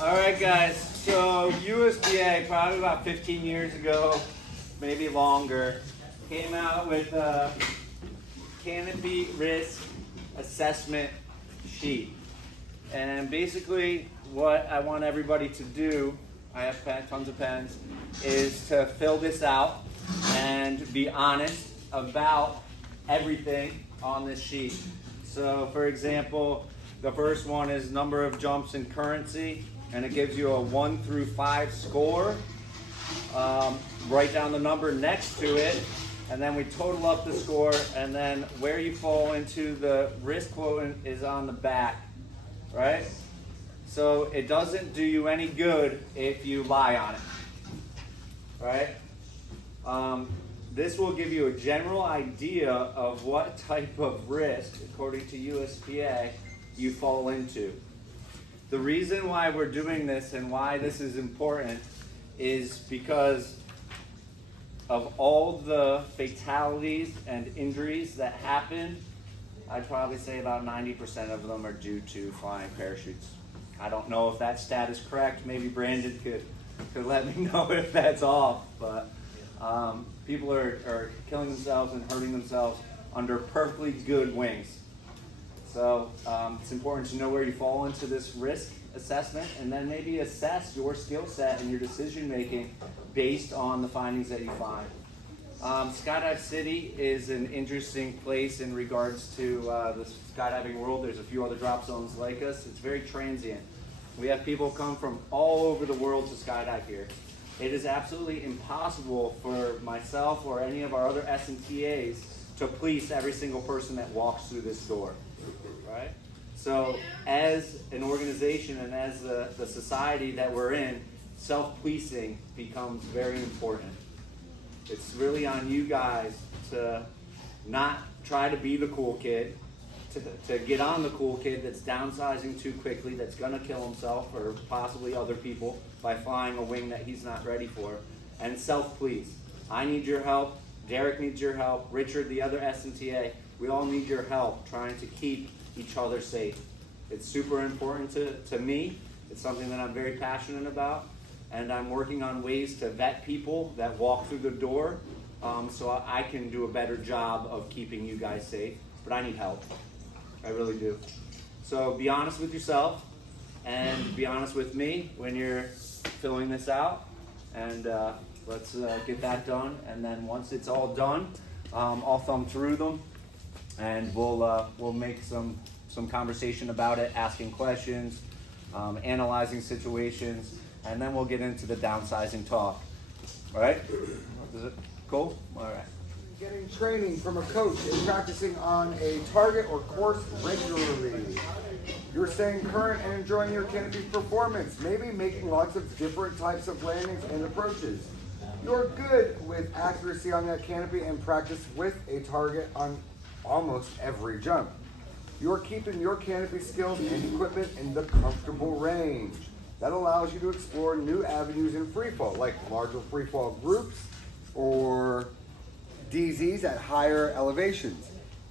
All right, guys, so USPA, probably about 15 years ago, maybe longer, came out with a Canopy Risk Assessment sheet. And basically what I want everybody to do, I have tons of pens, is to fill this out and be honest about everything on this sheet. So for example, the first one is number of jumps in currency, and it gives you a 1 through 5 score. Write down the number next to it, and then we total up the score, and then where you fall into the risk quotient is on the back, right? So it doesn't do you any good if you lie on it, right? This will give you a general idea of what type of risk, according to USPA, you fall into. The reason why we're doing this and why this is important is because of all the fatalities and injuries that happen. I'd probably say about 90% of them are due to flying parachutes. I don't know if that stat is correct. Maybe Brandon could let me know if that's off, but people are killing themselves and hurting themselves under perfectly good wings. So it's important to know where you fall into this risk assessment, and then maybe assess your skill set and your decision making based on the findings that you find. Skydive City is an interesting place in regards to the skydiving world. There's a few other drop zones like us. It's very transient. We have people come from all over the world to skydive here. It is absolutely impossible for myself or any of our other S&TAs to police every single person that walks through this door, right? So as an organization and as the society that we're in, self-policing becomes very important. It's really on you guys to not try to be the cool kid, to get on the cool kid that's downsizing too quickly, that's gonna kill himself or possibly other people by flying a wing that he's not ready for, and self-police. I need your help, Derek needs your help, Richard, the other S&TA, we all need your help trying to keep each other safe. It's super important to me. It's something that I'm very passionate about, and I'm working on ways to vet people that walk through the door so I can do a better job of keeping you guys safe, but I need help. I really do. So be honest with yourself and be honest with me when you're filling this out, and let's get that done. And then once it's all done, I'll thumb through them, and we'll make some conversation about it, asking questions, analyzing situations, and then we'll get into the downsizing talk. All right? Is it cool? All right. Getting training from a coach and practicing on a target or course regularly. You're staying current and enjoying your Canopy performance, maybe making lots of different types of landings and approaches. You're good with accuracy on that canopy and practice with a target on almost every jump. You're keeping your canopy skills and equipment in the comfortable range. That allows you to explore new avenues in freefall, like larger freefall groups or DZs at higher elevations.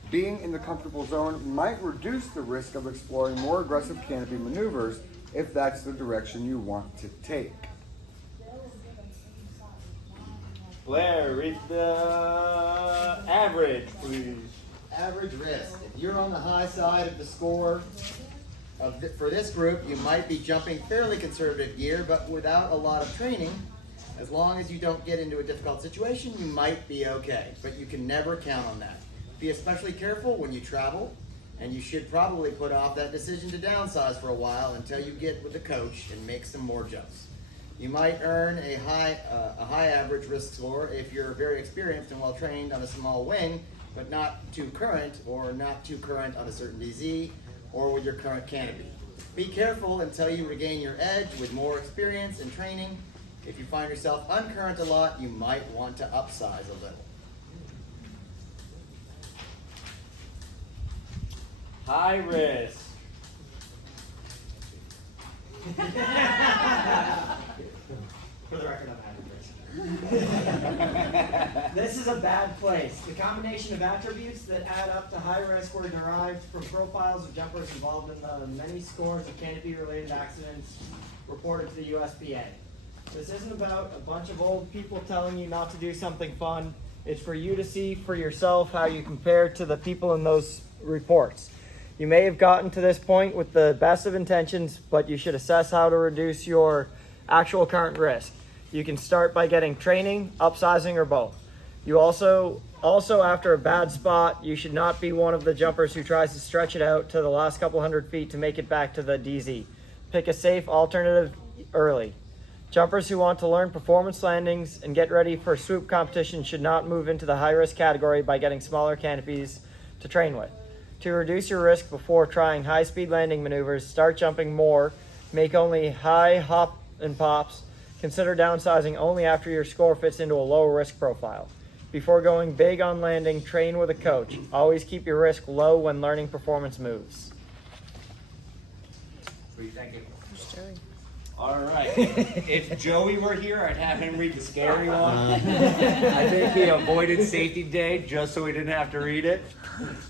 Being in the comfortable zone might reduce the risk of exploring more aggressive canopy maneuvers if that's the direction you want to take. Blair, read the average, please. Average risk. If you're on the high side of the score for this group, you might be jumping fairly conservative gear, but without a lot of training, as long as you don't get into a difficult situation, you might be okay, but you can never count on that. Be especially careful when you travel, and you should probably put off that decision to downsize for a while until you get with a coach and make some more jumps. You might earn a high average risk score if you're very experienced and well trained on a small wing, but not too current, or not too current on a certain DZ, or with your current canopy. Be careful until you regain your edge with more experience and training. If you find yourself uncurrent a lot, you might want to upsize a little. High risk. For the record, I'm average risk. This is a bad place. The combination of attributes that add up to high risk were derived from profiles of jumpers involved in the many scores of canopy-related accidents reported to the USPA. This isn't about a bunch of old people telling you not to do something fun. It's for you to see for yourself how you compare to the people in those reports. You may have gotten to this point with the best of intentions, but you should assess how to reduce your actual current risk. You can start by getting training, upsizing, or both. You also after a bad spot, you should not be one of the jumpers who tries to stretch it out to the last couple hundred feet to make it back to the DZ. Pick a safe alternative early. Jumpers who want to learn performance landings and get ready for swoop competition should not move into the high-risk category by getting smaller canopies to train with. To reduce your risk before trying high-speed landing maneuvers, start jumping more, make only high hop and pops, consider downsizing only after your score fits into a low-risk profile. Before going big on landing, train with a coach. Always keep your risk low when learning performance moves. What do you think? All right. If Joey were here, I'd have him read the scary one. I think he avoided safety day just so he didn't have to read it.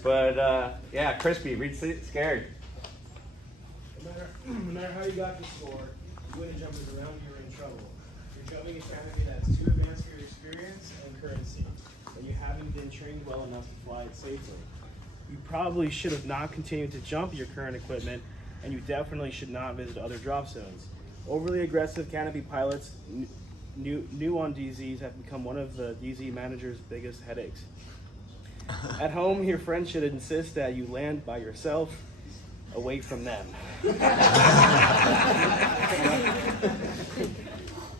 But yeah, Crispy, read scary. No matter how you got the score, you win a jumpers around you are in trouble. You're jumping a canopy that's too advanced for your experience and currency, and you haven't been trained well enough to fly it safely. You probably should have not continued to jump your current equipment, and you definitely should not visit other drop zones. Overly aggressive canopy pilots, new on DZs, have become one of the DZ manager's biggest headaches. At home, your friends should insist that you land by yourself, away from them.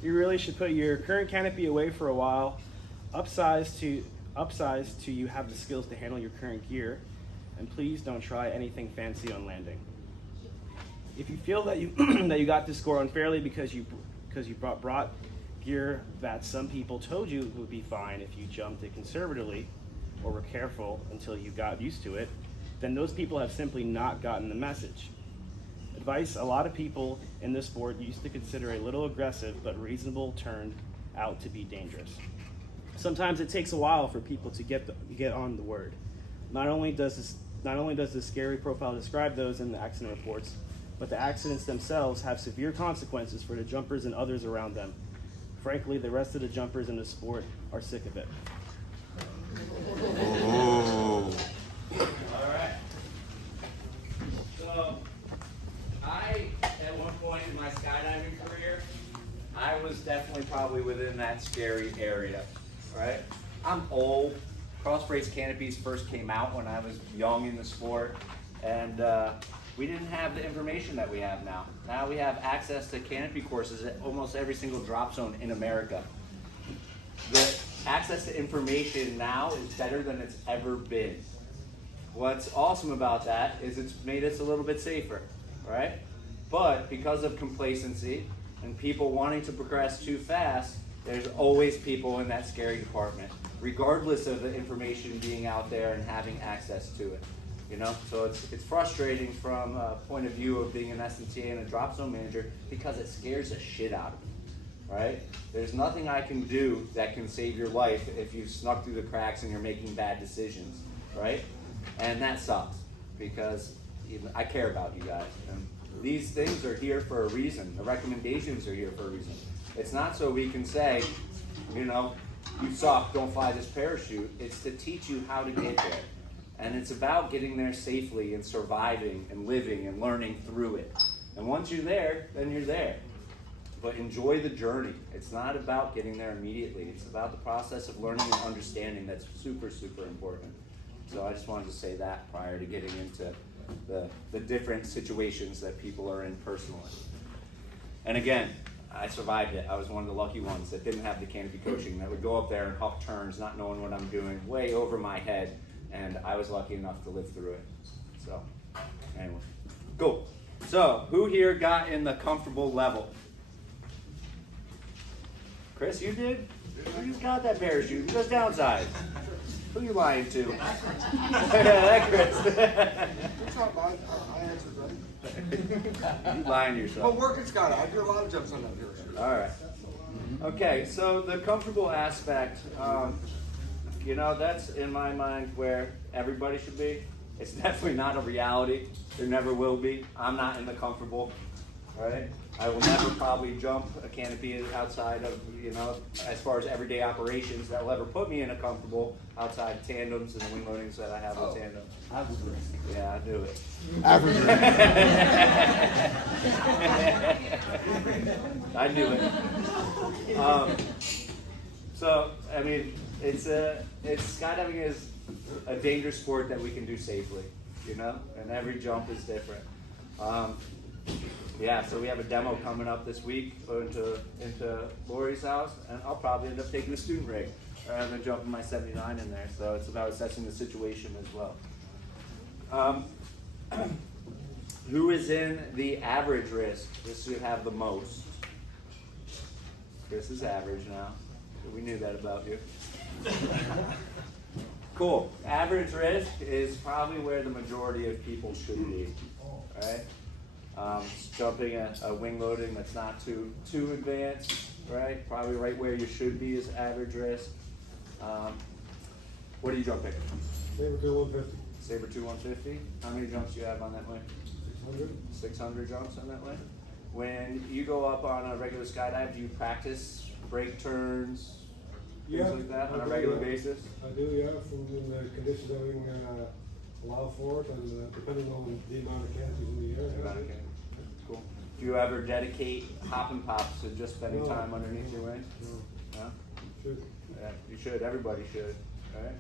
You really should put your current canopy away for a while, upsize to you have the skills to handle your current gear, and please don't try anything fancy on landing. If you feel that you that you got this score unfairly because you brought gear that some people told you would be fine if you jumped it conservatively or were careful until you got used to it, then those people have simply not gotten the message. Advice a lot of people in this sport used to consider a little aggressive but reasonable turned out to be dangerous. Sometimes it takes a while for people to get on the word. Not only does the scary profile describe those in the accident reports, but the accidents themselves have severe consequences for the jumpers and others around them. Frankly, the rest of the jumpers in the sport are sick of it. All right. So, at one point in my skydiving career, I was definitely probably within that scary area, right? I'm old. Cross brace canopies first came out when I was young in the sport, and we didn't have the information that we have now. Now we have access to canopy courses at almost every single drop zone in America. The access to information now is better than it's ever been. What's awesome about that is it's made us a little bit safer, right? But because of complacency and people wanting to progress too fast, there's always people in that scary department, regardless of the information being out there and having access to it. You know, so it's frustrating from a point of view of being an SNTA and a drop zone manager because it scares the shit out of me, right? There's nothing I can do that can save your life if you've snuck through the cracks and you're making bad decisions, right? And that sucks because I care about you guys. And these things are here for a reason. The recommendations are here for a reason. It's not so we can say, you know, you suck, don't fly this parachute. It's to teach you how to get there. And it's about getting there safely and surviving and living and learning through it. And once you're there, then you're there. But enjoy the journey. It's not about getting there immediately. It's about the process of learning and understanding that's super, super important. So I just wanted to say that prior to getting into the different situations that people are in personally. And again, I survived it. I was one of the lucky ones that didn't have the canopy coaching, that would go up there and huck turns, not knowing what I'm doing, way over my head. And I was lucky enough to live through it. So, anyway, cool. So, who here got in the comfortable level? Chris, you did? You just got that parachute. You just downsized. Who you lying to? That Chris. It's not mine. I answered right. You lying to yourself. But work at Skydive. I do a lot of jumps on that parachute. All right. Okay, so the comfortable aspect, you know, that's in my mind where everybody should be. It's definitely not a reality. There never will be. I'm not in the comfortable, right? I will never probably jump a canopy outside of, you know, as far as everyday operations that will ever put me in a comfortable outside tandems and the wing loadings that I have with tandems. Yeah, I knew it. I knew it. So, I mean, skydiving is a dangerous sport that we can do safely, you know, and every jump is different. Yeah, so we have a demo coming up this week into Lori's house, and I'll probably end up taking a student rig rather than jumping my 79 in there. So it's about assessing the situation as well. Who is in the average risk? This should have the most. Chris is average now. We knew that about you. Cool. Average risk is probably where the majority of people should be, right? Jumping a wing loading that's not too advanced, right? Probably right where you should be is average risk. What are you jumping? Saber 2 150. Saber 2 150. How many jumps do you have on that wing? 600. 600 jumps on that wing. When you go up on a regular skydive, do you practice brake turns, things like that on a regular basis? I do, yeah, from the conditions that we can allow for it, and depending on the amount of canopies in the air. Okay. Cool. Do you ever dedicate hop and pops to just spending time underneath your wing? No. No? Should. Yeah, you should. Everybody should. Right?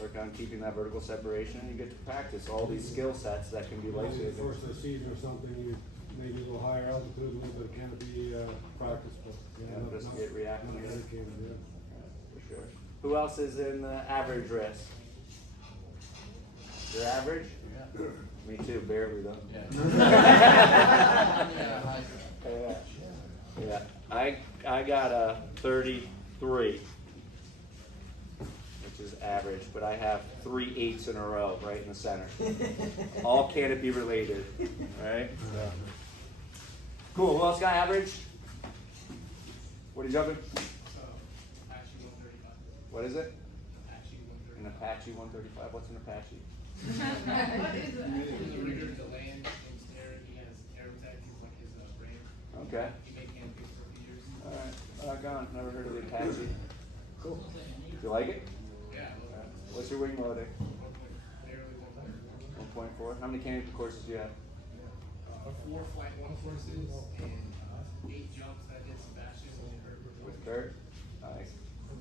Work on keeping that vertical separation, and you get to practice all these skill sets that can be Maybe life-saving. first of the season or something, you maybe a little higher altitude, a little bit of canopy practice, but Yeah, just get reactivated. not dedicated, yeah. For sure. Who else is in the average risk? You're average? Yeah. Me too, barely though. Yeah. I got a 33, which is average, but I have 3 8s in a row right in the center. All canopy related, right? So. Cool. Who else got average? What are you jumping? Apache 135. What is it? Apache 135. An Apache 135. What's an Apache? He's a rigger to land in snare. He has air tech. He's like his brand. Okay. He made canopies for a few years. All right. Gone. Never heard of the Apache. Cool. Do you like it? Yeah, All right. What's your wing loading? barely 1.4. How many canopy courses do you have? 4 flight 1 courses and 8 jumps that I did some bashes and hurt. With Kurt? Nice.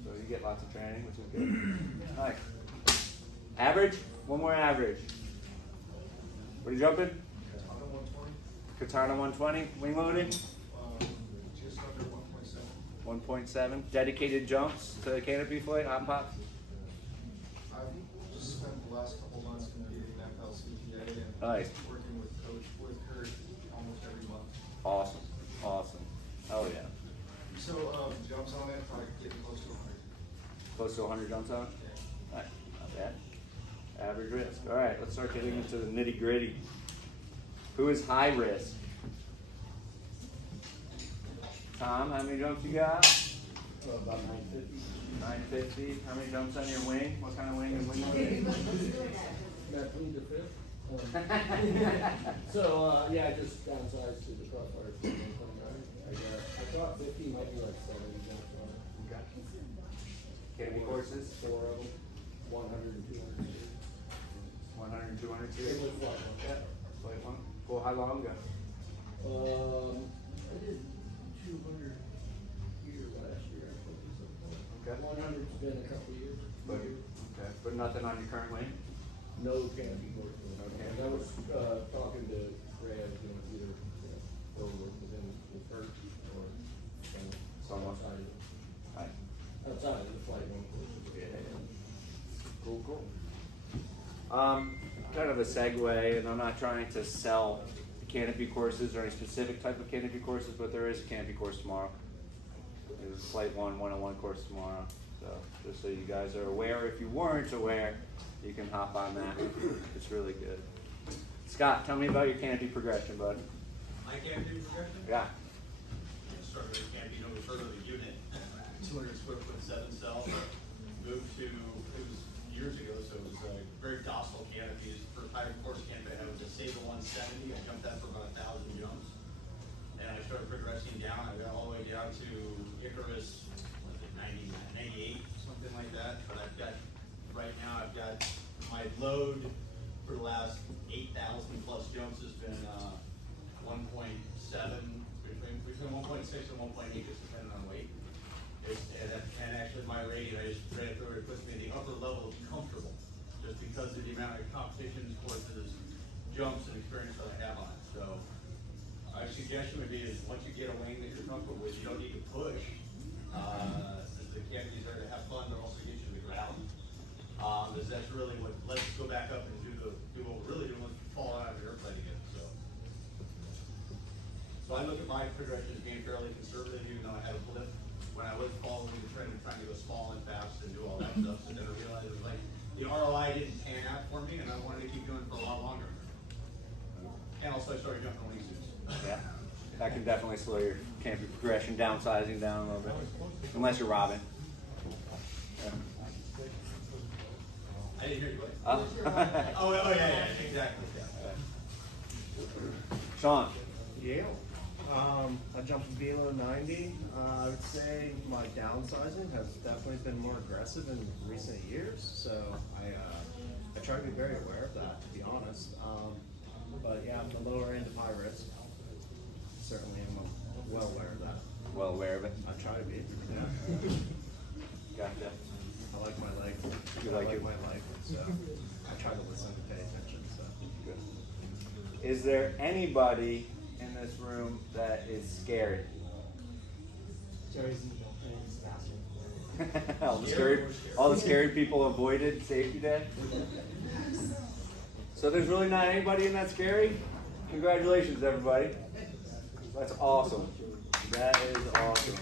So you get lots of training, which is good. Nice. Average? One more average. What are you jumping? Katana 120. Wing loading? Just under 1.7. 1.7. Dedicated jumps to the canopy flight, hop and pop? I've just spent the last couple months competing in FLCPA and Nice. working with Kurt almost every month. Awesome. Awesome. Oh yeah. So jumps on it, probably getting close to 100. Close to 100 jumps on it? Nice. Not bad. Average risk. All right, let's start getting into the nitty gritty. Who is high risk? Tom, how many jumps you got? About 950. 950. How many jumps on your wing? What kind of wing and wing loading? So, yeah, I just downsized to the crossfire. I thought 50 might be like 70 jumps on it. Okay. Canopy courses? 4 of them, 100 and 200. 100 and 200 It series? was flat. Yeah. Flight one. Well, how long ago? I did 200 here last year. I think, something. Okay. 100's been a couple of years. Okay. But nothing on your current wing? No canopy course. Okay. And I was talking to Brad, either go within the first or Somewhat. outside of Right. outside of the flight one course. Cool. Kind of a segue, and I'm not trying to sell canopy courses or any specific type of canopy courses, but there is a canopy course tomorrow. There's a Flight 1 101 course tomorrow. So just so you guys are aware, if you weren't aware, you can hop on that. It's really good. Scott, tell me about your canopy progression, bud. My canopy progression? Yeah. Start with a canopy number you've heard of the unit, 200 square foot 7-cell. Moved to, it was years ago, so it was very docile canopies. First high course canopy I had was a Sabre 170. I jumped that for about 1,000 jumps. And I started progressing down. I got all the way down to Icarus, what was it, 98, something like that. But I've got, right now I've got my load for the last 8,000 plus jumps has been 1.7, between 1.6 and 1.8, just depending on weight. And actually my rating, I just read it through, it puts me in the upper level of comfortable, just because of the amount of competition, courses, jumps, and experience that I have on it. So my suggestion would be is once you get a wing that you're comfortable with, you don't need to push. The canopies are to have fun, but also get you to the ground. Because that's really what lets us go back up and do what we're really doing once we fall out of the airplane again. So I look at my progression as being fairly conservative, even though I had a blip when I was following the trend of trying to go small and fast and do all that stuff. So then I realized it was like the ROI didn't pan out for me, and I wanted to keep doing it for a lot longer. And also I started jumping wingsuits. Yeah, that can definitely slow your canopy progression, downsizing down a little bit, unless you're robbing. Yeah. I didn't hear you. Oh. Yeah, exactly. Yeah. Sean. Yeah. I jumped from below 90. I would say my downsizing has definitely been more aggressive in recent years. So I try to be very aware of that, to be honest. But yeah, I'm the lower end of high risk. Certainly am well aware of that. Well aware of it. I try to be. Yeah. Gotcha. I like my life. You I like like it? my life. So I try to listen and pay attention. So. Good. Is there anybody in this room that is scared? Jerry's and Sebastian. all the scary people avoided safety day. So there's really not anybody in that scary? Congratulations, everybody. That's awesome. That is awesome.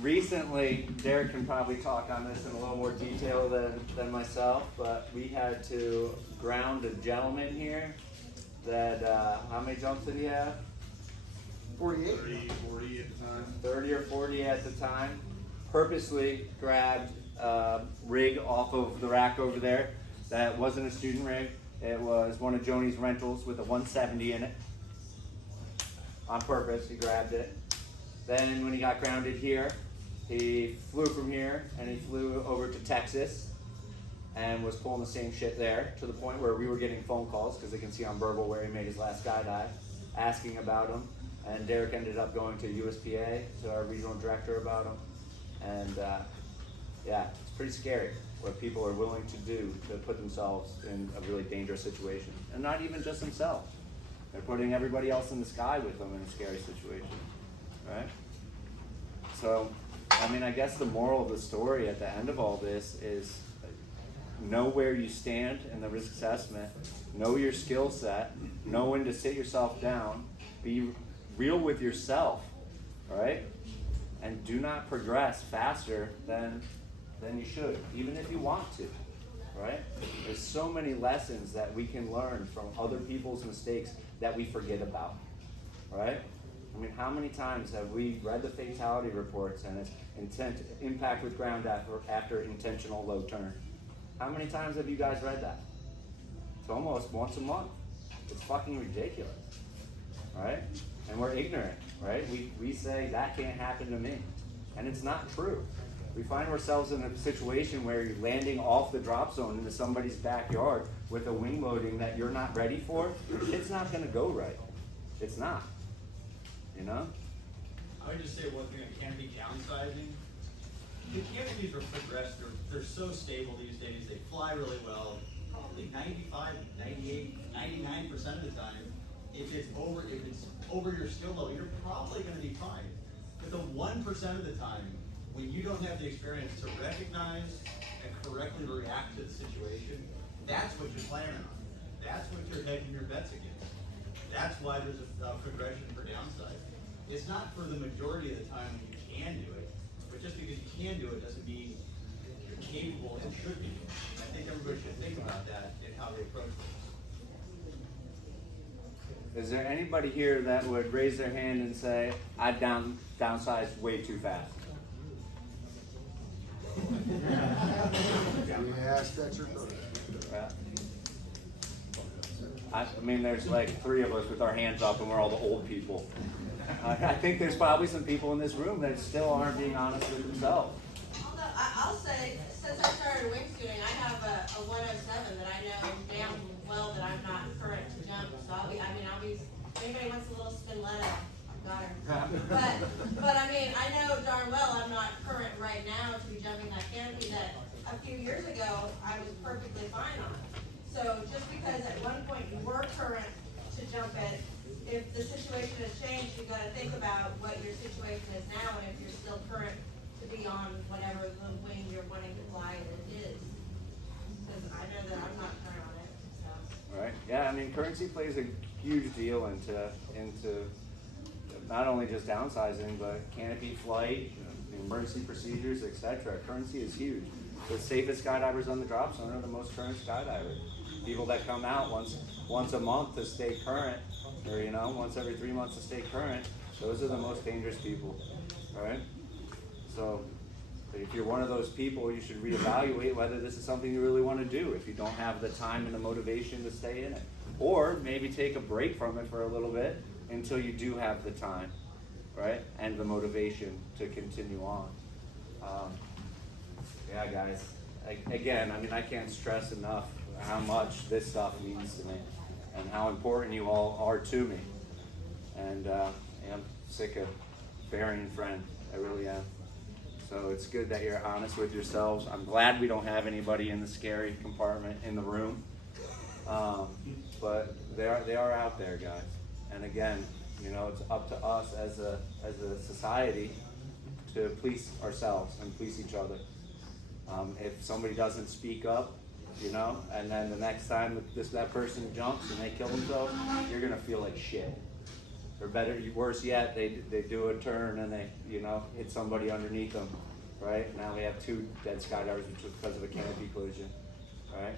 Recently, Derek can probably talk on this in a little more detail than myself, but we had to ground a gentleman here that, how many jumps did he have? 48. 40 at the time. 30 or 40 at the time. Purposely grabbed a rig off of the rack over there. That wasn't a student rig. It was one of Joni's rentals with a 170 in it. On purpose, he grabbed it. Then when he got grounded here, he flew from here and he flew over to Texas and was pulling the same shit there, to the point where we were getting phone calls, because they can see on Burble where he made his last skydive, asking about him. And Derek ended up going to USPA, to our regional director, about him. And yeah, it's pretty scary what people are willing to do to put themselves in a really dangerous situation. And not even just themselves. They're putting everybody else in the sky with them in a scary situation, right? So, I mean, I guess the moral of the story at the end of all this is know where you stand in the risk assessment, know your skill set, know when to sit yourself down, be real with yourself, right? And do not progress faster than you should, even if you want to, right? There's so many lessons that we can learn from other people's mistakes that we forget about, right? I mean, how many times have we read the fatality reports and it's impact with ground after intentional low turn? How many times have you guys read that? It's almost once a month. It's fucking ridiculous, right? And we're ignorant, right? We say that can't happen to me, and it's not true. We find ourselves in a situation where you're landing off the drop zone into somebody's backyard with a wing loading that you're not ready for. It's not going to go right. It's not. You know? I would just say one thing on canopy downsizing. The canopies are progressed. They're so stable these days. They fly really well. Probably 95, 98, 99% of the time, if it's over your skill level, you're probably going to be fine. But the 1% of the time, when you don't have the experience to recognize and correctly react to the situation, that's what you're planning on. That's what you're hedging your bets against. That's why there's a progression for downsizing. It's not for the majority of the time when you can do it, but just because you can do it doesn't mean you're capable and should be. I think everybody should think about that and how they approach this. Is there anybody here that would raise their hand and say, I downsized way too fast? Yes, that's your first. Yeah. I mean, there's like 3 of us with our hands up and we're all the old people. I think there's probably some people in this room that still aren't being honest with themselves. Although I'll say, since I started wingsuiting, I have a 107 that I know damn well that I'm not current to jump. So I'll be, if anybody wants a little spinletta, I've got her. But I mean, I know darn well I'm not current right now to be jumping that canopy that a few years ago I was perfectly fine on. So just because at one point you were current to jump it, if the situation has changed, you've got to think about what your situation is now and if you're still current to be on whatever the wing you're wanting to fly is. Because I know that I'm not current on it. So. Right. Yeah. I mean, currency plays a huge deal into not only just downsizing, but canopy flight, emergency procedures, etc. Currency is huge. The safest skydivers on the drop zone are the most current skydivers. People that come out once a month to stay current, or once every 3 months to stay current. Those are the most dangerous people. All right. So if you're one of those people, you should reevaluate whether this is something you really want to do. If you don't have the time and the motivation to stay in it, or maybe take a break from it for a little bit until you do have the time, right, and the motivation to continue on. Yeah, guys. Again, I mean, I can't stress enough how much this stuff means to me, and how important you all are to me. And I'm sick of burying friends. I really am. So it's good that you're honest with yourselves. I'm glad we don't have anybody in the scary compartment in the room. But they are out there, guys. And again, it's up to us as a society to police ourselves and police each other. If somebody doesn't speak up, and then the next time that person jumps and they kill themselves, you're gonna feel like shit. Or better, worse yet, they do a turn and they hit somebody underneath them, right? Now we have 2 dead skydivers because of a canopy collision, right?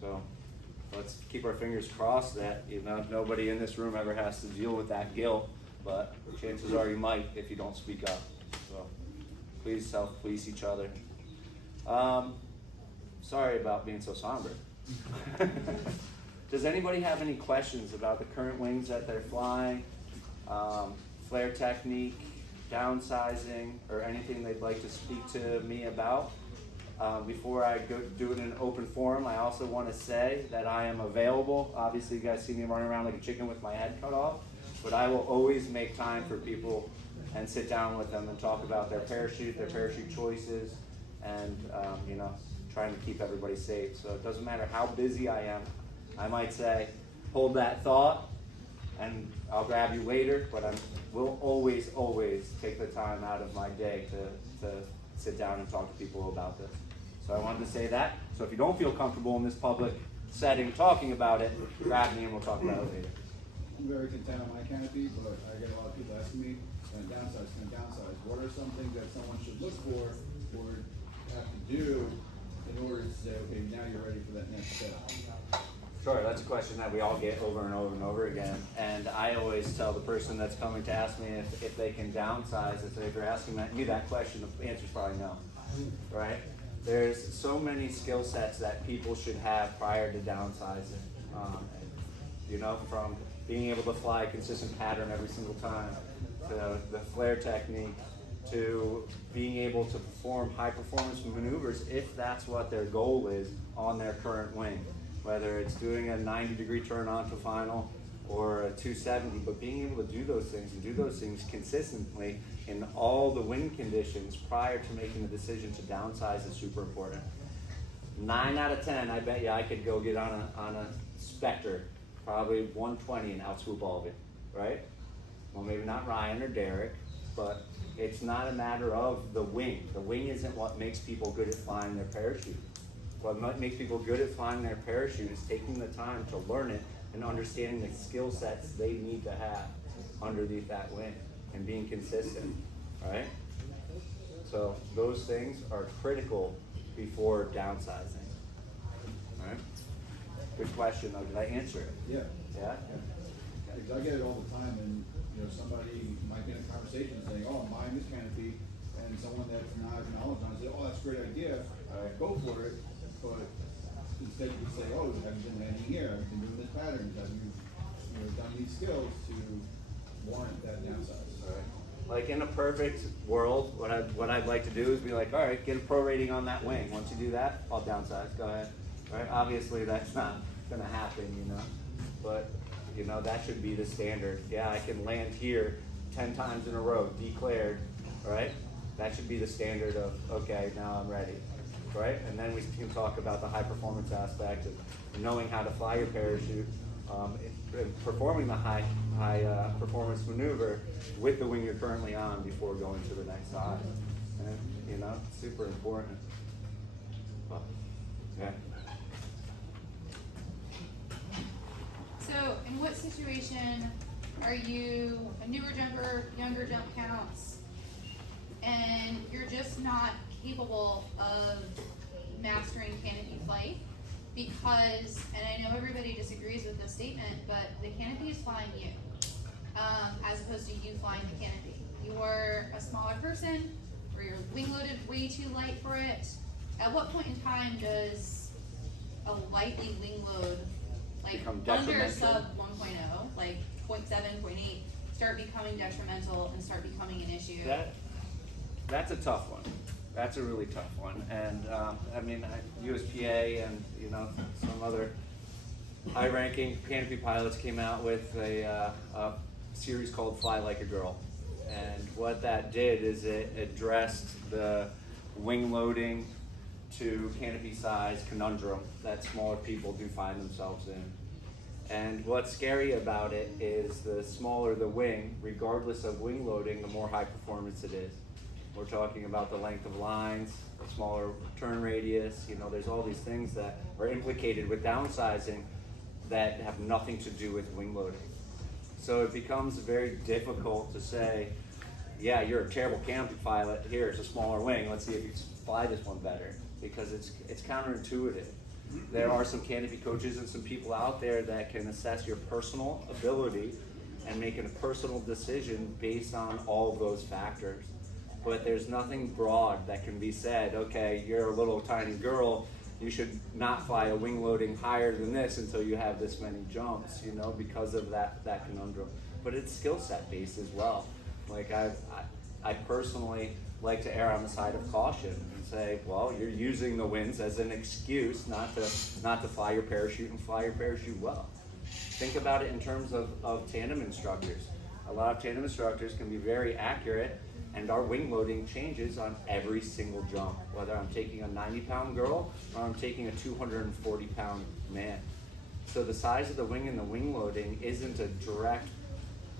So let's keep our fingers crossed that nobody in this room ever has to deal with that guilt, but chances are you might if you don't speak up. So please self-police each other. Sorry about being so somber. Does anybody have any questions about the current wings that they're flying, flare technique, downsizing, or anything they'd like to speak to me about? Before I go do it in an open forum, I also want to say that I am available. Obviously, you guys see me running around like a chicken with my head cut off, but I will always make time for people and sit down with them and talk about their parachute choices, and trying to keep everybody safe. So it doesn't matter how busy I am. I might say, hold that thought, and I'll grab you later, but I will always take the time out of my day to sit down and talk to people about this. So I wanted to say that. So if you don't feel comfortable in this public setting talking about it, grab me and we'll talk about it later. I'm very content on my canopy, but I get a lot of people asking me, can I downsize? What are some things that someone should look for or have to do in order to say, okay, now you're ready for that next step? Sure, that's a question that we all get over and over and over again. And I always tell the person that's coming to ask me if they can downsize, if they're asking me that question, the answer's probably no, right? There's so many skill sets that people should have prior to downsizing. From being able to fly a consistent pattern every single time, to the flare technique, to being able to perform high performance maneuvers if that's what their goal is on their current wing. Whether it's doing a 90-degree turn onto final or a 270, but being able to do those things and do those things consistently in all the wind conditions prior to making the decision to downsize is super important. 9 out of 10, I bet you I could go get on a Spectre, probably 120 and out-swoop all of it, right? Well, maybe not Ryan or Derek, but it's not a matter of the wing. The wing isn't what makes people good at flying their parachute. What makes people good at flying their parachute is taking the time to learn it and understanding the skill sets they need to have underneath that wing and being consistent, right? So those things are critical before downsizing, right? Good question though, did I answer it? Yeah. Yeah? Because I get it all the time, and, you know, somebody might be in a conversation saying, oh, I'm buying this canopy, and someone that's not knowledgeable on it say, oh, that's a great idea, go for it, but instead you say, oh, have you been landing here, have you been doing this pattern, have you, done these skills to warrant that downsize, right? Like in a perfect world, what I'd like to do is be like, all right, get a pro rating on that wing. Once you do that, I'll downsize. Go ahead. Right? Obviously, that's not gonna happen, but that should be the standard. Yeah, I can land here 10 times in a row, declared, right? That should be the standard of, okay, now I'm ready, right? And then we can talk about the high performance aspect of knowing how to fly your parachute, and performing the high performance maneuver with the wing you're currently on before going to the next size. And, it's super important. But, yeah. So, in what situation are you a newer jumper, younger jump counts, and you're just not capable of mastering canopy flight? Because, and I know everybody disagrees with this statement, but the canopy is flying you, as opposed to you flying the canopy. You are a smaller person, or you're wing loaded way too light for it. At what point in time does a lightly wing load, like under sub 1.0, like 0.7, 0.8, start becoming detrimental and start becoming an issue? That's a tough one. That's a really tough one. And USPA and some other high-ranking canopy pilots came out with a series called Fly Like a Girl. And what that did is it addressed the wing loading to canopy size conundrum that smaller people do find themselves in. And what's scary about it is the smaller the wing, regardless of wing loading, the more high performance it is. We're talking about the length of lines, a smaller turn radius, there's all these things that are implicated with downsizing that have nothing to do with wing loading. So it becomes very difficult to say, yeah, you're a terrible canopy pilot, here's a smaller wing, let's see if you fly this one better, because it's counterintuitive. There are some canopy coaches and some people out there that can assess your personal ability and make a personal decision based on all of those factors. But there's nothing broad that can be said, okay, you're a little tiny girl, you should not fly a wing loading higher than this until you have this many jumps, because of that conundrum. But it's skill set based as well. Like I personally like to err on the side of caution and say, well, you're using the winds as an excuse not to fly your parachute and fly your parachute well. Think about it in terms of tandem instructors. A lot of tandem instructors can be very accurate, and our wing loading changes on every single jump, whether I'm taking a 90-pound girl or I'm taking a 240-pound man. So the size of the wing and the wing loading isn't a direct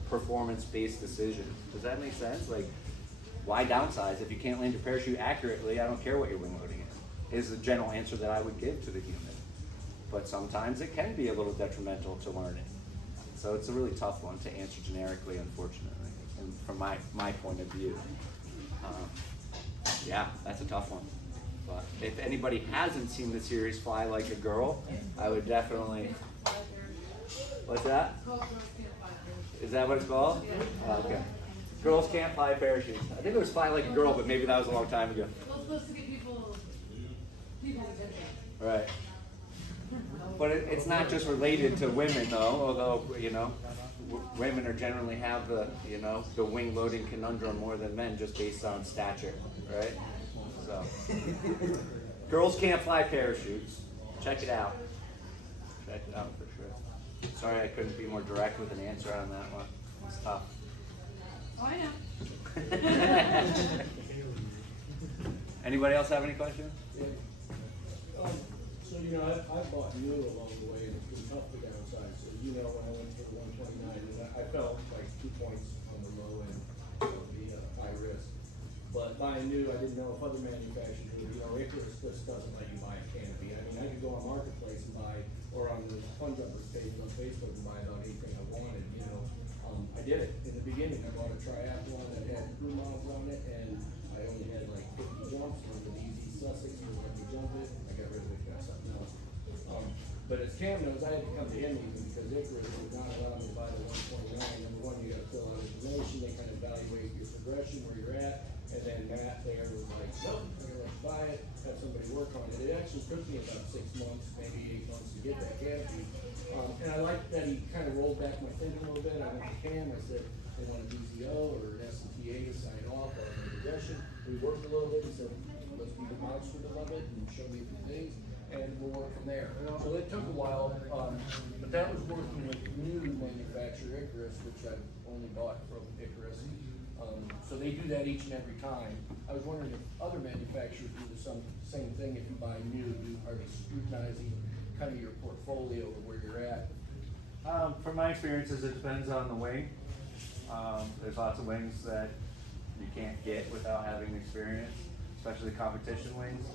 performance-based decision. Does that make sense? Like, why downsize if you can't land your parachute accurately? I don't care what your wing loading is the general answer that I would give to the human. But sometimes it can be a little detrimental to learning. So it's a really tough one to answer generically, unfortunately, and from my point of view. Yeah, that's a tough one. But if anybody hasn't seen the series Fly Like a Girl, I would definitely... What's that? Is that what it's called? Oh, okay. Girls Can't Fly Parachutes. I think it was Fly Like a Girl, but maybe that was a long time ago. Well, it's supposed to get people's attention. Right. But it's not just related to women, though, although, women are generally have the wing loading conundrum more than men just based on stature, right? So, Girls Can't Fly Parachutes. Check it out. Check it out for sure. Sorry I couldn't be more direct with an answer on that one. It's tough. Oh, I know. Anybody else have any questions? Yeah. So, I bought new along the way, and it's been tough to downsize. So, when I went for the 129, and I felt like 2 points on the low end of the high risk. But buying new, I didn't know if other manufacturers would. Icarus just doesn't let you buy a canopy. I mean, I could go on Marketplace and buy, or on the Fun Jumpers page on Facebook and buy about anything I wanted, I did it in the beginning. I bought a triathlon that had crew mods on it, and I only had like 50 jumps on the easy Sussex to let me jump it. I got rid of it, got something else. But as Cam knows, I had to come to him even because with Icarus, would not allow me to buy the 129. Number one, you gotta fill out information, they kind of evaluate your progression, where you're at, and then Matt there was like, nope, I'm gonna let you buy it, have somebody work on it. It actually took me about 6 months, maybe 8 months to get that canopy. And I like that he kind of rolled back my thinking a little bit. I went to Cam, I said, they want a DZO or an STA to sign off on the progression. We worked a little bit, he said, let's be the monster of it and show me a few things, and we'll work from there. So it took a while, but that was working with new manufacturer Icarus, which I've only bought from Icarus. So they do that each and every time. I was wondering if other manufacturers do the same thing if you buy new. Are they scrutinizing kind of your portfolio or where you're at? From my experiences, it depends on the wing. There's lots of wings that you can't get without having experience, especially competition wings.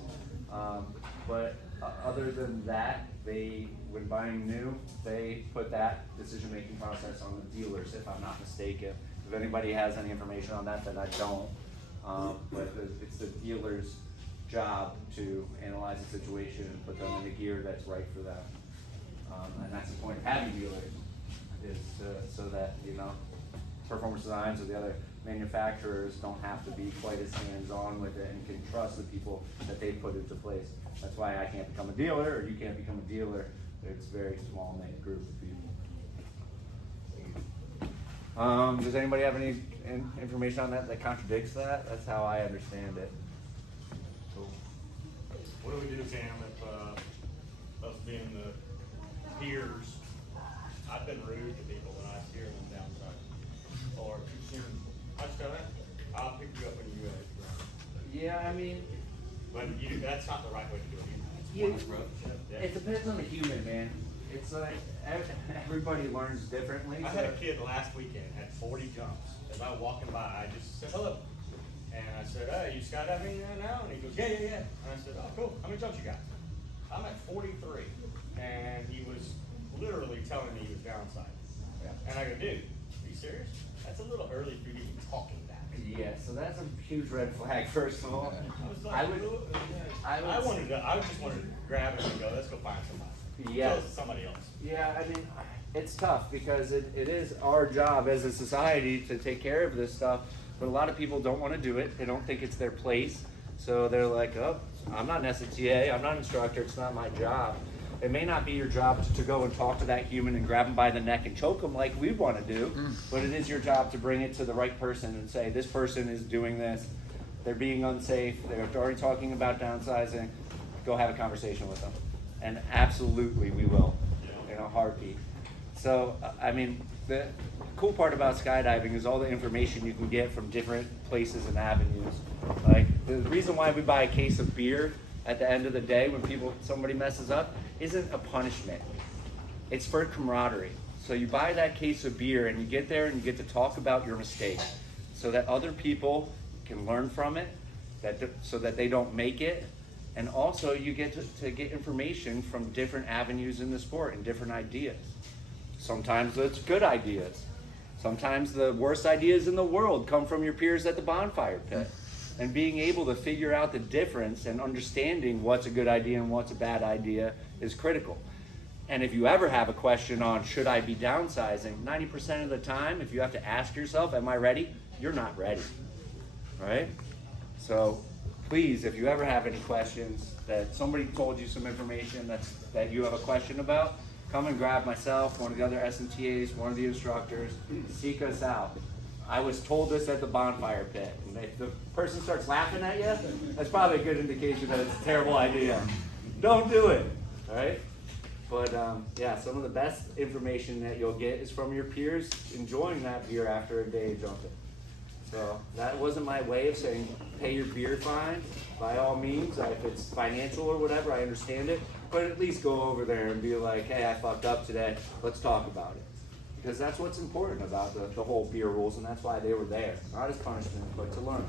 But other than that, when buying new, they put that decision-making process on the dealers, if I'm not mistaken. If anybody has any information on that, then I don't. But it's the dealer's job to analyze the situation and put them in the gear that's right for them. And that's the point of having dealers, is so that, Performance Designs or the other manufacturers don't have to be quite as hands-on with it and can trust the people that they put into place. That's why I can't become a dealer, or you can't become a dealer. It's a very small knit group of people. Does anybody have any information on that contradicts that? That's how I understand it. Cool. What do we do, Cam, if us being the peers, I've been rude to people when I hear them downside, or too soon. I just tell them, I'll pick you up when you guys. Yeah, I mean, but that's not the right way to do it. It depends on the human, man. It's like everybody learns differently. I had a kid last weekend, had 40 jumps. As I was walking by, I just said, hello. And I said, hey, you skydiving now? And he goes, yeah. And I said, oh, cool. How many jumps you got? I'm at 43. And he was literally telling me he was downside. Yeah. And I go, dude, are you serious? That's a little early for you to be talking that. Yeah, so that's a huge red flag, first of all. I was like, I just wanted to grab him and go, let's go find somebody. Yeah. Go to somebody else. Yeah, I mean, it's tough because it is our job as a society to take care of this stuff, but a lot of people don't want to do it. They don't think it's their place. So they're like, oh, I'm not an STA, I'm not an instructor, it's not my job. It may not be your job to go and talk to that human and grab them by the neck and choke them like we want to do, but it is your job to bring it to the right person and say, this person is doing this, they're being unsafe, they're already talking about downsizing, go have a conversation with them. And absolutely we will, in a heartbeat. So, I mean, the cool part about skydiving is all the information you can get from different places and avenues. Like, the reason why we buy a case of beer at the end of the day when somebody messes up isn't a punishment. It's for camaraderie. So you buy that case of beer and you get there and you get to talk about your mistake so that other people can learn from it, so that they don't make it. And also you get to get information from different avenues in the sport and different ideas. Sometimes it's good ideas. Sometimes the worst ideas in the world come from your peers at the bonfire pit. And being able to figure out the difference and understanding what's a good idea and what's a bad idea is critical. And if you ever have a question on should I be downsizing, 90% of the time, if you have to ask yourself, am I ready? You're not ready, right? So please, if you ever have any questions, that somebody told you some information that you have a question about, come and grab myself, one of the other SMTAs, one of the instructors, seek us out. I was told this at the bonfire pit. And if the person starts laughing at you, that's probably a good indication that it's a terrible idea. Don't do it, all right? But yeah, some of the best information that you'll get is from your peers enjoying that beer after a day of jumping. So that wasn't my way of saying pay your beer fine, by all means. If it's financial or whatever, I understand it. But at least go over there and be like, hey, I fucked up today. Let's talk about it. Because that's what's important about the whole beer rules, and that's why they were there. Not as punishment, but to learn.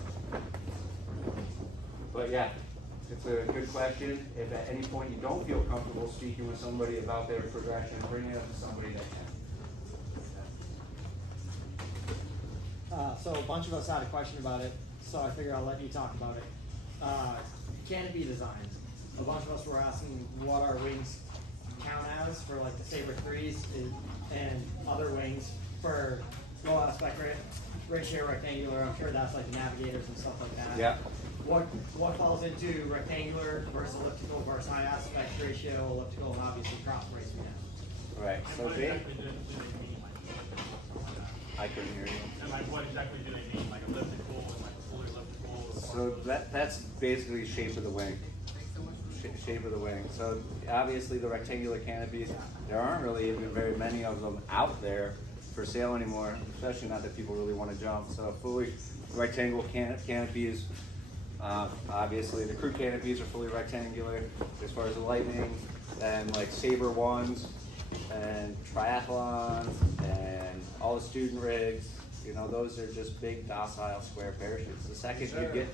But yeah, it's a good question. If at any point you don't feel comfortable speaking with somebody about their progression, bring it up to somebody that can. So a bunch of us had a question about it, so I figured I'll let you talk about it. Canopy designs. A bunch of us were asking what our wings count as for like the Sabre 3s. and other wings for low aspect ratio rectangular. I'm sure that's like navigators and stuff like that. Yeah. What falls into rectangular versus elliptical versus high aspect ratio, elliptical, and obviously cross brace we have. Right. And So what Jake, exactly do they mean, like, I couldn't hear you. and like, what exactly do they mean, like elliptical and like fully elliptical? So that's basically shape of the wing. Shape of the wing. So obviously the rectangular canopies, there aren't really even very many of them out there for sale anymore, especially not that people really want to jump. So fully rectangular canopies, obviously the crew canopies are fully rectangular. As far as the lightning and like Sabre ones and triathlons and all the student rigs, you know, those are just big docile square parachutes. The second you get,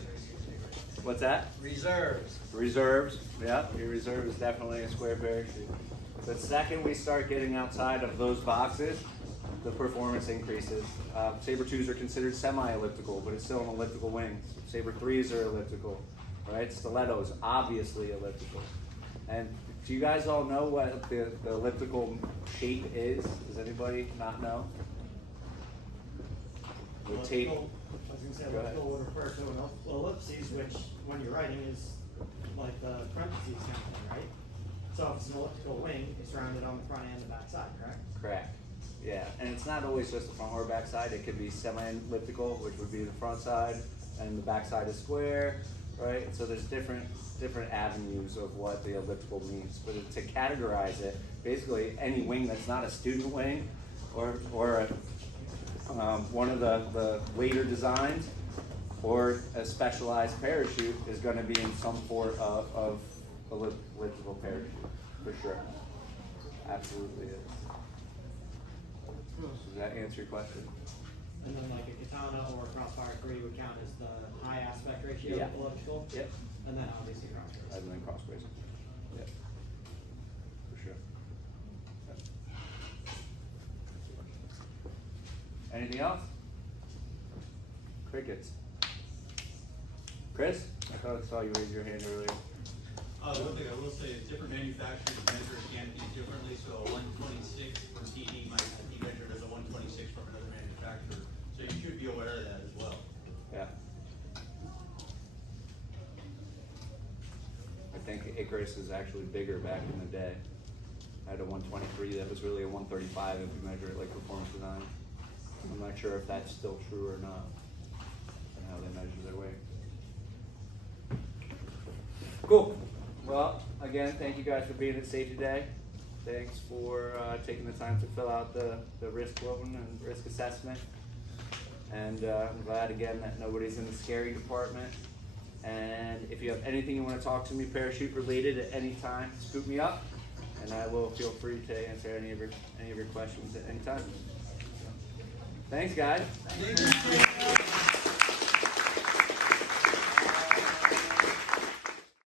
what's that? Reserves. Reserves, yeah, your reserve is definitely a square parachute. The second we start getting outside of those boxes, the performance increases. Sabre 2s are considered semi-elliptical, but it's still an elliptical wing. Sabre 3s are elliptical, right? Stilettos, obviously elliptical. And do you guys all know what the elliptical shape is? Does anybody not know? The tape. I was gonna say Go ahead. elliptical would refer to an ellipses, which when you're writing is like the parentheses kind of thing, right? So if it's an elliptical wing, it's rounded on the front and the back side, correct? Correct. Yeah, and it's not always just the front or back side. It could be semi-elliptical, which would be the front side, and the back side is square, right? So there's different avenues of what the elliptical means. But to categorize it, basically any wing that's not a student wing or one of the later designs or a specialized parachute is going to be in some sort of elliptical parachute, for sure. Absolutely is. Does that answer your question? And then like a katana or a crossfire 3 would count as the high aspect ratio Yeah. elliptical. Yep. And then obviously cross brace. And then cross bracing. Yep. For sure. Yep. Anything else? Crickets. Chris? I thought I saw you raise your hand earlier. One thing I will say is different manufacturers measure canopies differently, so a 126 from TD might be measured as a 126 from another manufacturer. So you should be aware of that as well. Yeah. I think Icarus is actually bigger back in the day. I had a 123 that was really a 135 if you measure it like performance design. I'm not sure if that's still true or not, and how they measure their weight. Cool. Well, again, thank you guys for being at Safety Day. Thanks for taking the time to fill out the risk loan and risk assessment. And I'm glad again that nobody's in the scary department. And if you have anything you want to talk to me parachute related at any time, scoop me up, and I will feel free to answer any of your questions at any time. Thanks, guys.